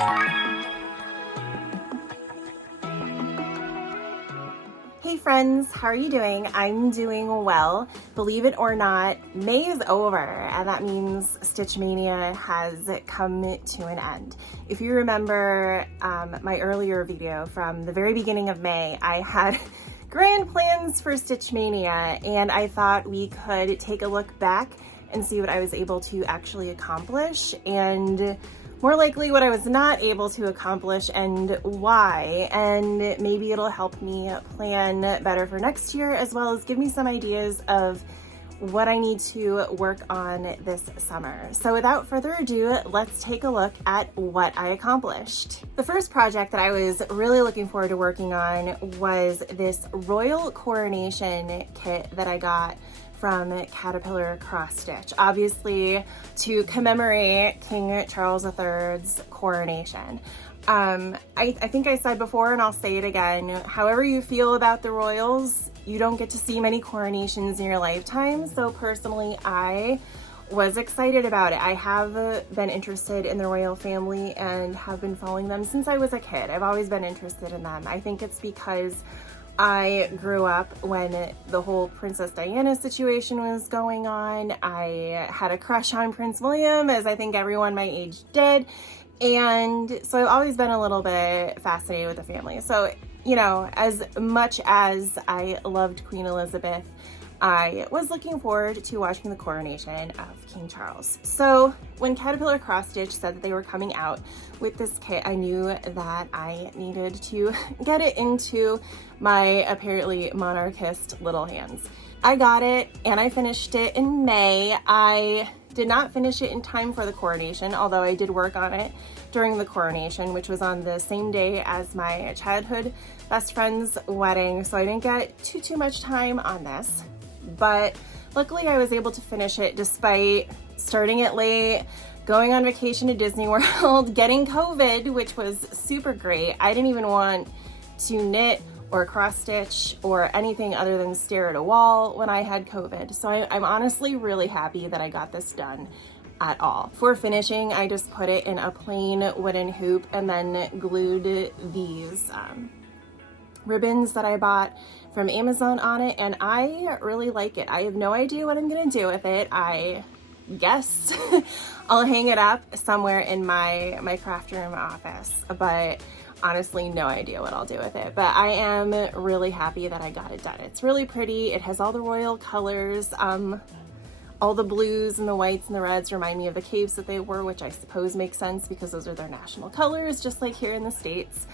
Hey friends, how are you doing? I'm doing well. Believe it or not, May is over, and that means Stitch Mania has come to an end. If you remember my earlier video from the very beginning of May, I had grand plans for Stitch Mania, and I thought we could take a look back and see what I was able to actually accomplish, and more likely what I was not able to accomplish and why, and maybe it'll help me plan better for next year, as well as give me some ideas of what I need to work on this summer. So without further ado, let's take a look at what I accomplished. The first project that I was really looking forward to working on was this Royal Coronation kit that I got from Caterpillar Cross Stitch, obviously to commemorate King Charles III's coronation. I think I said before, and I'll say it again, however you feel about the royals, you don't get to see many coronations in your lifetime. So personally, I was excited about it. I have been interested in the royal family and have been following them since I was a kid. I've always been interested in them. I think it's because I grew up when the whole Princess Diana situation was going on. I had a crush on Prince William, as I think everyone my age did. And so I've always been a little bit fascinated with the family. So, you know, as much as I loved Queen Elizabeth, I was looking forward to watching the coronation of King Charles. So when Caterpillar Cross Stitch said that they were coming out with this kit, I knew that I needed to get it into my apparently monarchist little hands. I got it and I finished it in May. I did not finish it in time for the coronation, although I did work on it during the coronation, which was on the same day as my childhood best friend's wedding. So I didn't get too much time on this. But luckily I was able to finish it despite starting it late, going on vacation to Disney World, getting COVID, which was super great. I didn't even want to knit or cross stitch or anything other than stare at a wall when I had COVID. So I'm honestly really happy that I got this done at all. For finishing, I just put it in a plain wooden hoop and then glued these ribbons that I bought from Amazon on it, and I really like it. I have no idea what I'm gonna do with it. I guess I'll hang it up somewhere in my craft room office, but honestly no idea what I'll do with it. But I am really happy that I got it done. It's really pretty. It has all the royal colors. All the blues and the whites and the reds remind me of the caves that they wore, which I suppose makes sense because those are their national colors, just like here in the States.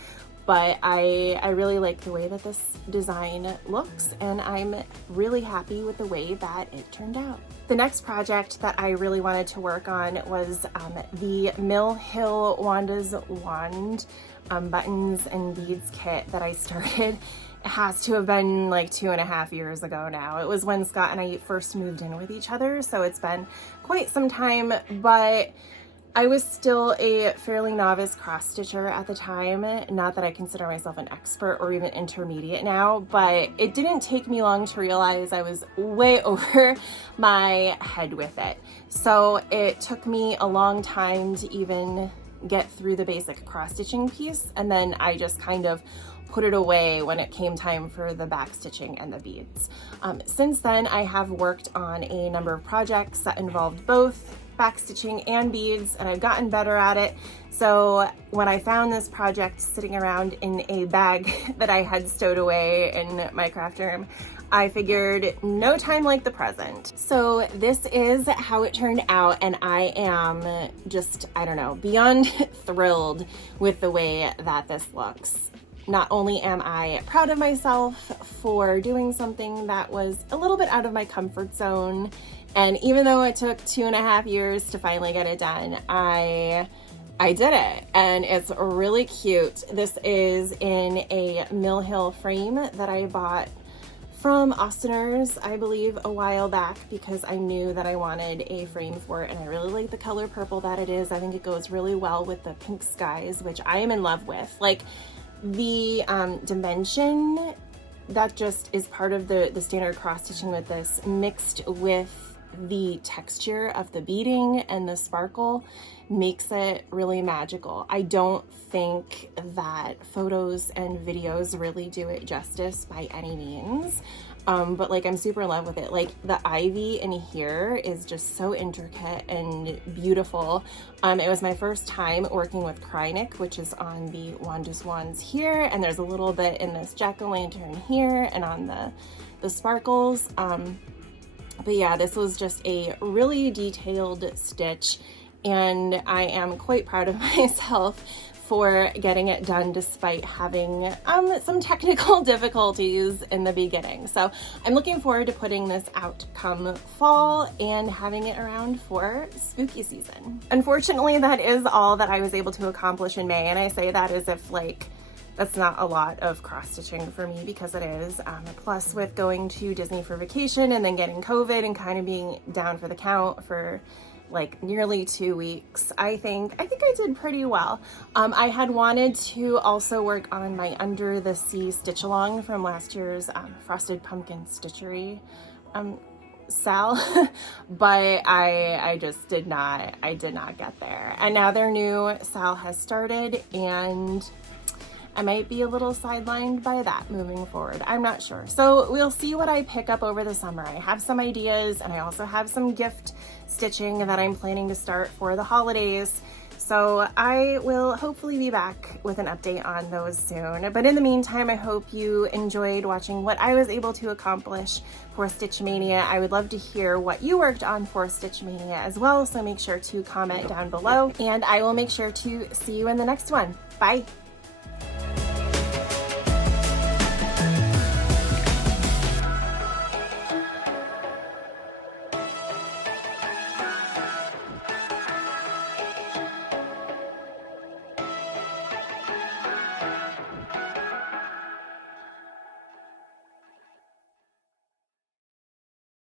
But I really like the way that this design looks, and I'm really happy with the way that it turned out. The next project that I really wanted to work on was the Mill Hill Wanda's Wand buttons and beads kit that I started. It has to have been like 2.5 years ago now. It was when Scott and I first moved in with each other, so it's been quite some time, but I was still a fairly novice cross stitcher at the time. Not that I consider myself an expert or even intermediate now, but it didn't take me long to realize I was way over my head with it. So it took me a long time to even get through the basic cross stitching piece, and then I just kind of put it away when it came time for the back stitching and the beads. Since then, I have worked on a number of projects that involved both back stitching and beads, and I've gotten better at it. So when I found this project sitting around in a bag that I had stowed away in my craft room, I figured no time like the present. So this is how it turned out, and I am just, I don't know, beyond thrilled with the way that this looks. Not only am I proud of myself for doing something that was a little bit out of my comfort zone, and even though it took 2.5 years to finally get it done, I did it, and it's really cute. This is in a Mill Hill frame that I bought from Austiners, I believe, a while back because I knew that I wanted a frame for it, and I really like the color purple that it is. I think it goes really well with the pink skies, which I am in love with. Like, the dimension that just is part of the standard cross stitching with this, mixed with the texture of the beading and the sparkle makes it really magical. I don't think that photos and videos really do it justice by any means. But like, I'm super in love with it. Like, the ivy in here is just so intricate and beautiful. It was my first time working with KNITS, which is on the Wanda's Wands here, and there's a little bit in this jack-o'-lantern here and on the sparkles. But yeah, this was just a really detailed stitch, and I am quite proud of myself for getting it done despite having some technical difficulties in the beginning. So I'm looking forward to putting this out come fall and having it around for spooky season. Unfortunately, that is all that I was able to accomplish in May, and I say that as if like that's not a lot of cross stitching for me, because it is. Plus with going to Disney for vacation and then getting COVID and kind of being down for the count for like nearly 2 weeks, I think I did pretty well. I had wanted to also work on my Under the Sea stitch along from last year's Frosted Pumpkin Stitchery Sal, but I just did not get there. And now their new Sal has started, and I might be a little sidelined by that moving forward. I'm not sure. So we'll see what I pick up over the summer. I have some ideas, and I also have some gift stitching that I'm planning to start for the holidays. So I will hopefully be back with an update on those soon. But in the meantime, I hope you enjoyed watching what I was able to accomplish for Stitch Mania. I would love to hear what you worked on for Stitch Mania as well. So make sure to comment down below, and I will make sure to see you in the next one. Bye.